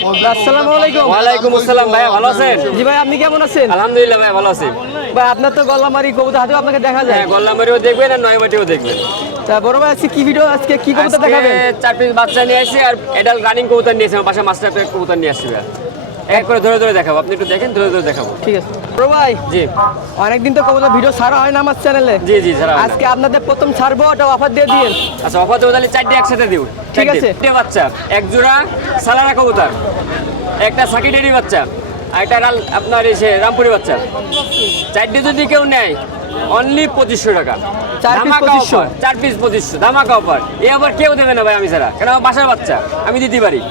আসসালামু আলাইকুম। ওয়ালাইকুম আসসালাম ভাই, ভালো আছেন? জি ভাই, আপনি কেমন আছেন? আলহামদুলিল্লাহ ভাই, ভালো আছি। ভাই আপনার তো গল্লামারি কবুতর হাতেও আপনাকে দেখা যায়। হ্যাঁ, গল্লামারিও দেখবেন আর নয়মাটিও দেখবেন। তা বড় ভাই আজকে কি ভিডিও, আজকে কি কবুতর আজকে দেখাবেন? 4 পিস বাচ্চা নিয়ে আসছি আর এডাল রানিং কবুতর নিয়েছি। আমার বাসা মাস্টার পেয়ার কবুতর নিয়ে আসছি ভাই। এক করে ধরে ধরে দেখাবো, আপনি একটু দেখেন, ধরে ধরে দেখাবো। ঠিক আছে বড় ভাই, জি অনেকদিন তো কবুতর ভিডিও ছাড়া হয় না আমার চ্যানেলে। জি জি স্যার। আজকে আপনাদের প্রথম ছাড়বো, ওটা অফার দিয়ে দিন। আচ্ছা, অফার দেবো তাহলে 4টে একসাথে দিও। ঠিক আছে। 4টে বাচ্চা, এক জোড়া সালারা কবুতর, একটা সাকিডেরি বাচ্চা, আর একটা আপনার এসে রামপুরি বাচ্চা। 4টে যদি কেউ নেয় অনলি 2500 টাকা। 4 পিস 2500। 4 পিস 2500 ধামাকা অফার। এ আবার কেউ দেবে না ভাই আমি ছাড়া, কারণ আমার বাসার বাচ্চা আমি দিতে পারি।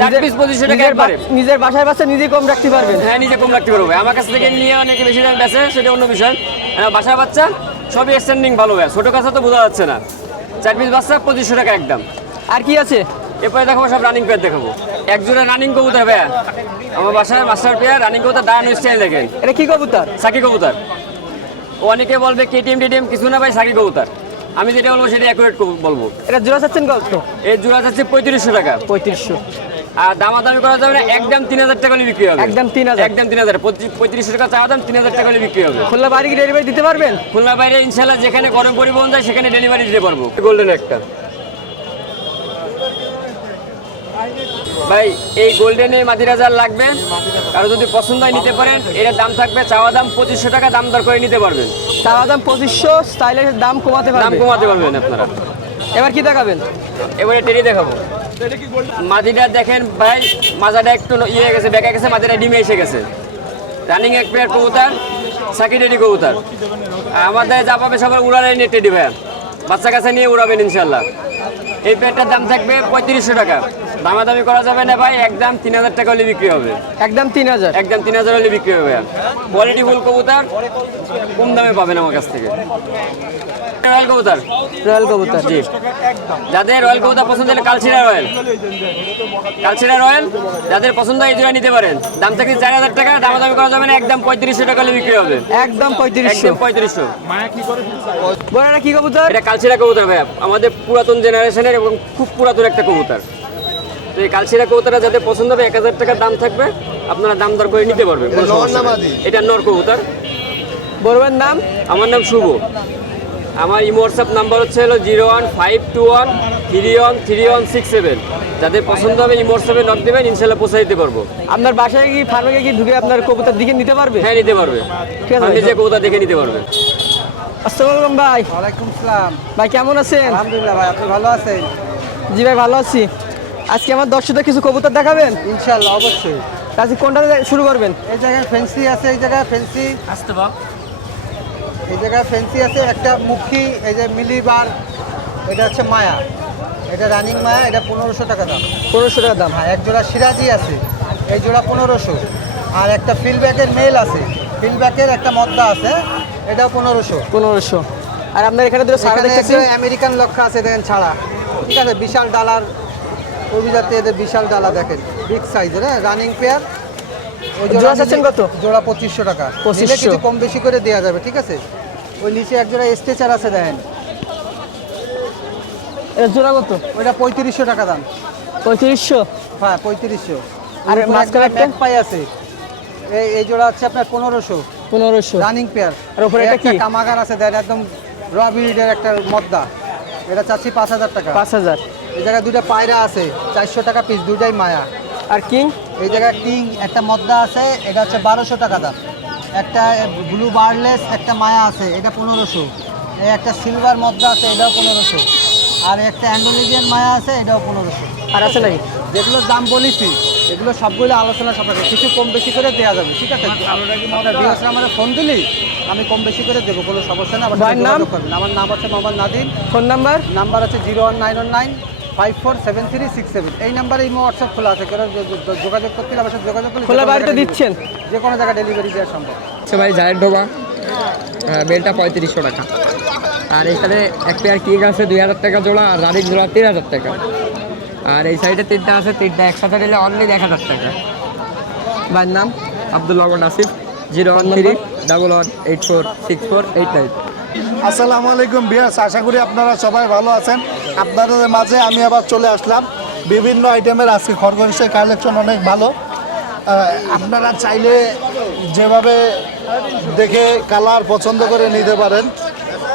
4 পিস 2500 টাকা একবারে। নিজের বাসায় বাচ্চা নিজেই কম রাখতে পারবেন। হ্যাঁ, নিজে কম রাখতে পারবো। আমার কাছ থেকে নিয়ে অনেকে বেশি দাম বেচে, সেটা অন্য বিষয়। বাসার বাচ্চা সবই এক্সটেন্ডিং ভালো হয়, ছোটো কাছে তো বোঝা যাচ্ছে না। 4 পিস বাচ্চা 2500 টাকা একদম। আর কি আছে? এরপরে দেখাবো সব রানিং পেয়ার দেখাবো। এক জোড়া রানিং কবুতর ভাইয়া, আমার বাসায় মাস্টার পেয়ার রানিং কবুতর, দাঁড়ানো স্টাইল দেখেন। এটা কি কবুতর? সাকি কবুতর। অনেকে বলবে কেটিএম টিটিএম, কিছু না ভাই, সাকি কবুতর। আমি যেটা বলবো সেটা অ্যাকুরেট বলবো। এটা জোড়া চাচ্ছেন কত? এর জোড়া যাচ্ছে 3500 টাকা। 3500। আর দামাদামি করা যাবে না, একদম 3000 টাকা হলে বিক্রি হবে। একদম 3000। একদম 3000। 3500 টাকা চাওয়া দাম, 3000 টাকা হলে বিক্রি হবে। খুলনা বাড়ি কি ডেলিভারি দিতে পারবেন? খুলনা বাইরে ইনশাল্লাহ যেখানে গরম পরিবহন যায় সেখানে ডেলিভারি দিতে পারবো। গোল্ডেন একটা ভাই, এই গোল্ডেনে মাদিরাজার লাগবে, কারো যদি পছন্দ হয় নিতে পারেন। এটার দাম থাকবে চাওয়া দাম 2500 টাকা, দাম দর করে নিতে পারবেন। চাওয়া দাম 2500, স্টাইলের দাম কমাতে দাম পারবেন। কমাতে পারবেন আপনারা। এবার কি দেখাবেন? এবারে টেরি দেখাবো। মাদিটা দেখেন ভাই, মাজাটা একটু ইয়ে গেছে, বেঁকে গেছে, মাদিটা ডিমে এসে গেছে। রানিং এক পেয়ার কবুতর, সাকিডেরি কবুতর। আর আমাদের যা পাবে সবার উড়ালে নিয়ে টেডি ভাইয়া, বাচ্চা কাছে নিয়ে উড়াবেন ইনশাল্লাহ। এই পেয়ারটার দাম থাকবে 3500 টাকা। দামাদামি করা যাবে না ভাই, একদম 3000 টাকা হলে বিক্রি হবে। একদম 3000। একদম 3000 হলে বিক্রি হবে। কোয়ালিটি ফুল কবুতর, কম দামে পাবেন আমার কাছ থেকে। রয়্যাল কবুতর, রয়্যাল কবুতর। জি, যাদের রয়্যাল কবুতর পছন্দ হলে কালচিরা রয়্যাল, কালচিরা রয়্যাল যাদের পছন্দ এই জোড়া নিতে পারেন। দাম থাকবে 4000 টাকা, দামাদামি করা যাবে না, একদম 3500 টাকা হলে বিক্রি হবে। একদম 3500। একদম 3500। বড় এটা কি কবুতর? এটা কালচিরা কবুতর ভাইয়া, আমাদের পুরাতন জেনারেশনের এবং খুব পুরাতন একটা কবুতর। তো এই কালচিরা কবুতরটা যাদের পছন্দ হবে 1000 টাকার দাম থাকবে, আপনারা দাম দর করে নিতে পারবেন। এটা নর কবুতর। বড়বের নাম? আমার নাম শুভ। আমার ইমো হোয়াটসঅ্যাপ নাম্বার হচ্ছে হলো 01521313167। যাদের পছন্দ হবে ইমো হোয়াটসঅ্যাপে নক দেবেন, ইনশাল্লাহ পৌঁছে দিতে পারবো। আপনার বাসায় কি, ফার্মে কি ঢুকে আপনার কবুতর দিকে নিতে পারবে? হ্যাঁ, নিতে পারবে। ঠিক আছে আমি ভাই। যে কবুতর দেখে নিতে পারবে। আসসালামু আলাইকুম ভাই। ওয়ালাইকুম সালাম। ভাই কেমন আছেন? আলহামদুলিল্লাহ ভাই, আপনি ভালো আছেন? জি ভাই, ভালো আছি। আজকে আমার দর্শকদের কিছু কবুতর দেখাবেন? ইনশাআল্লাহ, অবশ্যই। আজকে কোনটা দিয়ে শুরু করবেন? এই জায়গায় ফেন্সি আছে, এই জায়গায় ফেন্সি, আসতে পার। এই জায়গায় ফেন্সি আছে, একটা মুখী, এই যে মিলিবার, এটা হচ্ছে মায়া, এটা রানিং মায়া, এটা 1500 টাকা দাম। 1500 টাকা দাম। হ্যাঁ, এক জোড়া সিরাজি আছে, এই জোড়া 1500। আর একটা ফিল্ডব্যাকের মেল আছে, ফিল্ডব্যাকের একটা মদ্দা আছে, এটাও 1500। 1500। আর আপনার এখানে দুটো সারা এখানে দেখতেছি। একটা আমেরিকান লক্ষা আছে, দেখেন ছাড়া, ঠিক আছে, বিশাল ডালার অভিজাতে, এদের বিশাল ডালা দেখেন, বিগ সাইজের, হ্যাঁ, রানিং পেয়ার। ওই জোড়া চাচ্ছেন কত? জোড়া 2500 টাকা। 2500। নিলে কিছু কম বেশি করে দেওয়া যাবে, ঠিক আছে। ওই নিচে এক জোড়া স্ট্রেচার আছে, দেখেন, এর জোড়া কত? ওইটা 3500 টাকা দাম। 3500। হ্যাঁ, 3500। আর মাঝখানে একটা? পাই আছে, এই জোড়া হচ্ছে আপনার 1500। 1500 রানিং পেয়ার। আর উপরে এটা কি? কামাগার আছে, দেখেন, একদম র ব্রিডের একটা মদ্দা, এটা চাচ্ছি 5000 টাকা। 5000। এই জায়গায় দুটো পায়রা আছে, 400 টাকা পিস, দুটাই মায়া। আর কিং? এই জায়গায় কিং একটা মদ্দা আছে, এটা হচ্ছে 1200 টাকা দাম। একটা ব্লু বার্লেস একটা মায়া আছে, এটা 1500। এই একটা সিলভার মদ্দা আছে, এটাও 1500। আর একটা অ্যান্ডোলিজিয়ান মায়া আছে, এটাও 1500। আর আছে নাকি? যেগুলোর দাম বলেছি এগুলো সবগুলো আলোচনা সাপেক্ষে, কিছু কম বেশি করে দেওয়া যাবে, ঠিক আছে। আপনার বিএসরা আমাদের ফোন দিলি আমি কম বেশি করে দেবো, কোনো সমস্যা নেই। ভাইয়ের নাম? আমার নাম হচ্ছে Mohammad Nadim. Phone number? Number আছে 01919547367। এই নাম্বারে ইমো হোয়াটসঅ্যাপ খোলা আছে, কেন যোগাযোগ করতে হলে আমার সাথে যোগাযোগ করলে খোলা বাড়িতে দিচ্ছেন? যে কোনো জায়গায় ডেলিভারি দেওয়া সম্ভব। আচ্ছা ভাই, জায়ের ডোবা বেলটা 3500 টাকা। আর এখানে এক পেয়ার কিং আছে 2000 টাকা জোড়া, আর রানিং জোড়া 3000 টাকা। আর এই সাইডে তিনটা আছে, তিনটা একসাথে নিলে অনলি 1000 টাকা। ভাইয়ের নাম? আব্দুল্লাহ নাসিফ। 01311846489। আসসালামু আলাইকুম ভিউয়ার্স, আশা করি আপনারা সবাই ভালো আছেন। আপনাদের মাঝে আমি আবার চলে আসলাম বিভিন্ন আইটেমের আজকে খরগোশের কালেকশন অনেক ভালো। আপনারা চাইলে যেভাবে দেখে কালার পছন্দ করে নিতে পারেন।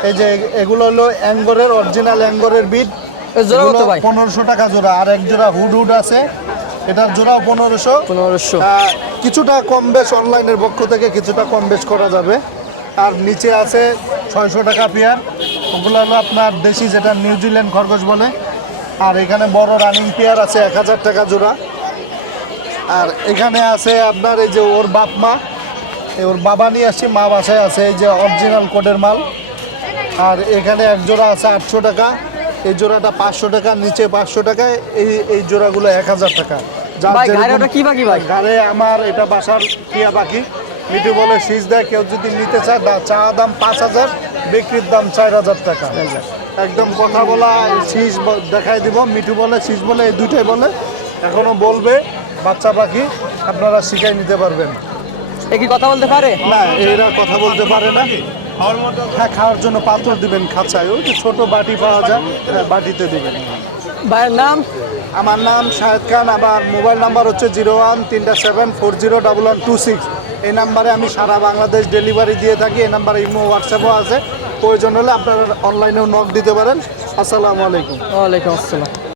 এই যে এগুলো হলো অ্যাঙ্গরের, অরিজিনাল অ্যাঙ্গরের বিট। এর জোড়া কত ভাই? 1500 টাকা জোড়া। আর এক জোড়া হুড হুড আছে, এটার জোড়াও 1500। 1500। কিছুটা কম বেশ অনলাইনের পক্ষ থেকে কিছুটা কম বেশ করা যাবে। আর নিচে আছে 600 টাকা পেয়ার, ওগুলো হলো আপনার দেশি, যেটা নিউজিল্যান্ড খরগোশ বলে। আর এখানে বড় রানিং পেয়ার আছে 1000 টাকা জোড়া। আর এখানে আছে আপনার এই যে ওর বাপ মা, ওর বাবা নিয়ে আসছি, মা বাসায় আছে, এই যে অরিজিনাল কোডের মাল। আর এখানে এক জোড়া আছে 800 টাকা, এই জোড়াটা 500 টাকা, নিচে 500 টাকা, এই জোড়াগুলো 1000 টাকা। ভাই ঘাড়ে ওটা কি পাখি ভাই? ঘাড়ে আমার এটা বাসার টিয়া পাখি, মিঠু বলে শীষ দেয়। কেউ যদি নিতে চায়, চা দাম 5000, বিক্রির দাম 4000 টাকা। একদম কথা বলা শীষ দেখাই দিব। মিঠু বলে, শীষ বলে, এই দুইটাই বলে। এখনো বলবে বাচ্চা পাখি, আপনারা শিখাই নিতে পারবেন। এ কি কথা বলতে পারে? না, এরা কথা বলতে পারে না। হ্যাঁ, খাওয়ার জন্য পাত্র দিবেন খাঁচায়, ওই যে ছোট বাটি পাওয়া যায়, বাটিতে দিবেন। ভাইয়ের নাম? আমার নাম শাহেদ খান। আমার মোবাইল নাম্বার হচ্ছে 0137401126। এই নাম্বারে আমি সারা বাংলাদেশ ডেলিভারি দিয়ে থাকি। এই নাম্বারে ইমো, হোয়াটসঅ্যাপও আছে, প্রয়োজন হলে আপনারা অনলাইনেও নক দিতে পারেন। আসসালামু আলাইকুম। ওয়ালাইকুম আসসালাম।